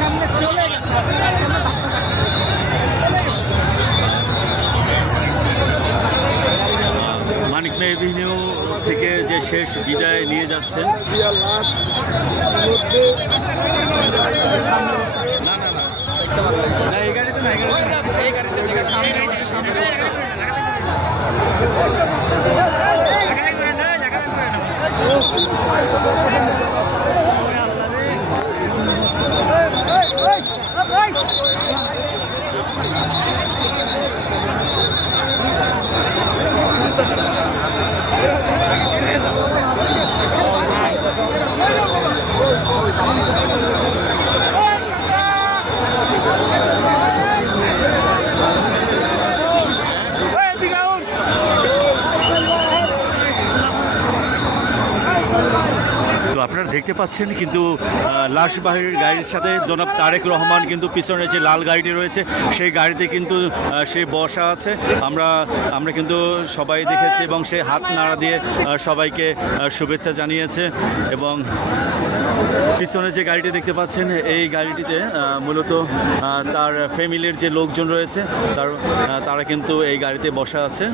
সামনে চলে গেছে। মানিক মে এভিনিউ থেকে যে শেষ বিদায় নিয়ে যাচ্ছেন। না না না, এই গাড়িতে না, এই গাড়িতে আপনারা দেখতে পাচ্ছেন কিন্তু লাশবাহীর গাড়ির সাথে জনাব তারেক রহমান কিন্তু পিছনে যে লাল গাড়িটি রয়েছে সেই গাড়িতে কিন্তু সে বসা আছে। আমরা কিন্তু সবাই দেখেছি এবং সে হাত নাড়া দিয়ে সবাইকে শুভেচ্ছা জানিয়েছে। এবং পিছনে যে গাড়িটি দেখতে পাচ্ছেন এই গাড়িটিতে মূলত তার ফ্যামিলির যে লোকজন রয়েছে তারা কিন্তু এই গাড়িতে বসা আছে।